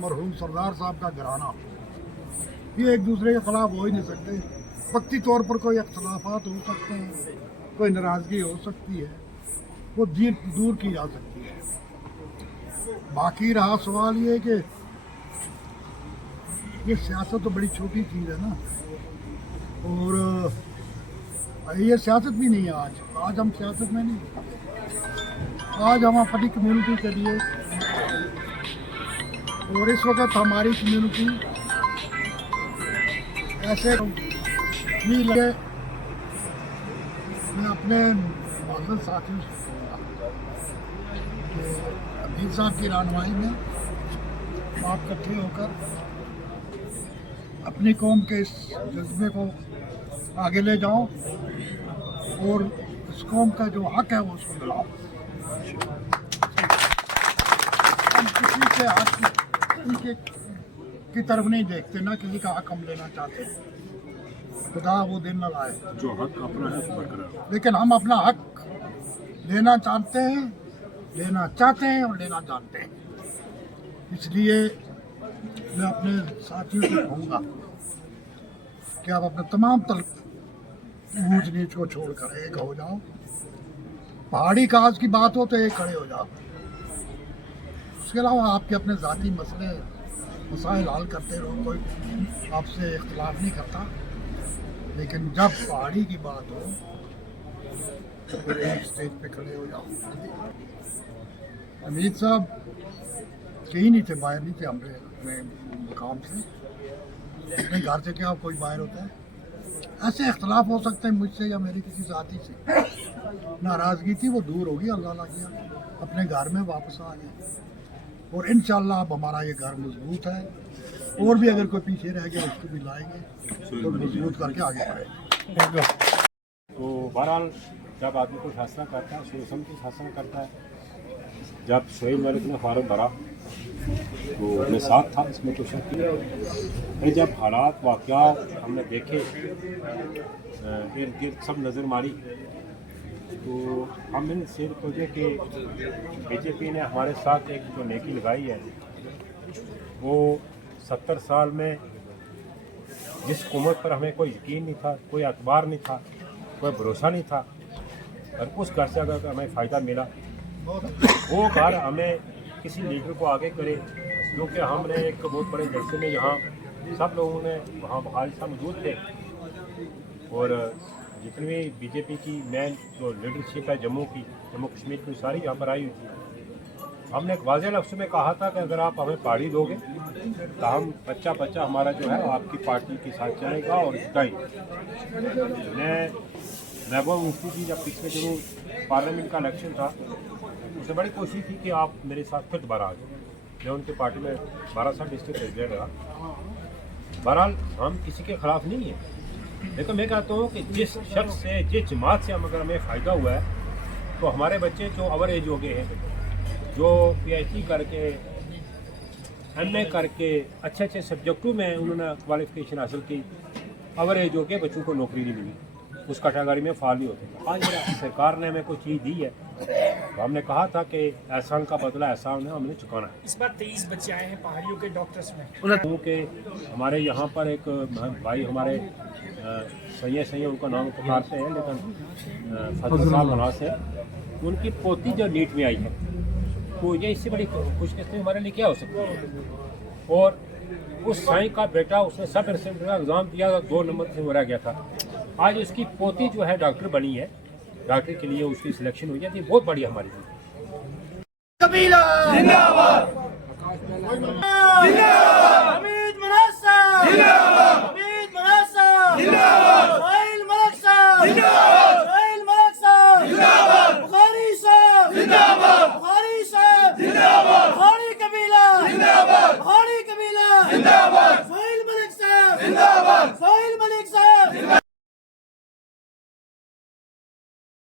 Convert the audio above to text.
मरहूम सरदार साहब का घराना, ये एक दूसरे के खिलाफ हो ही नहीं सकते। वक्ती तौर पर कोई अख्तलाफात हो सकते हैं, कोई नाराज़गी हो सकती है, वो दूर की जा सकती है। बाकी रहा सवाल ये कि ये सियासत तो बड़ी छोटी चीज़ है ना, और ये सियासत भी नहीं है। आज हम सियासत में नहीं, आज हम अपनी कम्युनिटी के लिए, और इस वक्त हमारी कम्युनिटी ऐसे नहीं लगे। मैं अपने माजूद साथियों से अमीर साहब की रहनुमाई में आप इकट्ठे होकर अपनी कौम के इस जज्बे को आगे ले जाओ और इस कौम का जो हक है वो उसको दिलाओ। हम किसी के हक की तरफ नहीं देखते, ना किसी का हक हम लेना चाहते हैं। खुदा वो दिन न लाए जो हक अपना है बरकरार, लेकिन हम अपना हक लेना चाहते हैं, लेना चाहते हैं और लेना जानते हैं। इसलिए मैं अपने साथियों से कहूँगा कि आप अपने तमाम ऊंच नीच को छोड़कर एक हो जाओ। पहाड़ी काज की बात हो तो एक खड़े हो जाओ। उसके अलावा आपके अपने ज़ाती मसाइल हल करते रहो, कोई आपसे इख्तिलाफ नहीं करता, लेकिन जब पहाड़ी की बात हो तो फिर एक स्टेज पे खड़े हो जाओ। अमीर साहब कहीं नहीं थे, बाहर नहीं थे अपने मुकाम से, अपने घर से क्या कोई बाहर होता है। ऐसे इख्तलाफ हो सकते हैं मुझसे या मेरी किसी साथी से, नाराज़गी थी वो दूर होगी, अल्लाह ना किया अपने घर में वापस आ गए, और इंशाअल्लाह अब हमारा ये घर मजबूत है, और भी अगर कोई पीछे रह गया उसको भी लाएंगे और मजबूत करके आगे बढ़ेंगे। तो बहरहाल जब आदमी को फैसला करता है, सोच समझ के फैसला करता है। जब शोएब मलिक ने फार्म भरा तो मैं साथ था, इसमें तो शक नहीं। जब हालात वाक़यात हमने देखे, इर्द गिर्द सब नज़र मारी, तो हम इन सिर खोजे कि बीजेपी ने हमारे साथ एक जो नेकी लगाई है, वो 70 साल में जिस हुकूमत पर हमें कोई यकीन नहीं था, कोई अतबार नहीं था, कोई भरोसा नहीं था, और उस घर से अगर हमें फ़ायदा मिला, वो घर हमें किसी लीडर को आगे करे। क्योंकि हमने एक बहुत बड़े जलसे में यहाँ सब लोगों ने वहाँ बहाल सा मौजूद थे, और जितनी भी बीजेपी की मेन जो लीडरशिप है जम्मू कश्मीर की, सारी यहाँ पर आई हुई थी। हमने एक वाज़ेह लफ्ज़ में कहा था कि अगर आप हमें पहाड़ी दोगे तो हम बच्चा हमारा जो है आपकी पार्टी के साथ चलेगा और जिताएंगे। महबूबा मुफ्ती की जब पिछले दिनों पार्लियामेंट का इलेक्शन था, उसने बड़ी कोशिश की कि आप मेरे साथ फिर दोबारा आ जाए। मैं उनके पार्टी में 12 साल डिस्ट्रिक्ट प्रेसिडेंट रहा। बहरहाल हम किसी के ख़िलाफ़ नहीं है, लेकिन मैं कहता हूँ कि जिस शख्स से, जिस जमात से अगर हमें फ़ायदा हुआ है, तो हमारे बच्चे जो ओवर एज हो गए हैं, जो PhD करके MA करके अच्छे सब्जेक्टों में उन्होंने क्वालिफिकेशन हासिल की, ओवर एज हो के बच्चों को नौकरी नहीं मिली, उस कैटेगरी में फाल नहीं होते। आज सरकार ने हमें कोई चीज़ दी है, तो हमने कहा था कि एहसान का बदला एहसान है, हमने चुकाना है। इस बार 23 बच्चे आए हैं पहाड़ियों के डॉक्टर्स में। क्योंकि हमारे यहाँ पर एक भाई हमारे सही उनका नाम पुकारते हैं, लेकिन फजल साहब बना से उनकी पोती जो नीट में आई है, तो ये इससे बड़ी खुशकिस्मती हमारे लिए क्या हो सकती है। और उस साईं का बेटा, उसने सब रिसेंट का एग्ज़ाम दिया, 2 नंबर से रह गया था। आज उसकी पोती जो है डॉक्टर बनी है, डॉक्टर के लिए उसकी सिलेक्शन हुई है, ये बहुत बड़ी हमारी कबीला जिंदाबाद।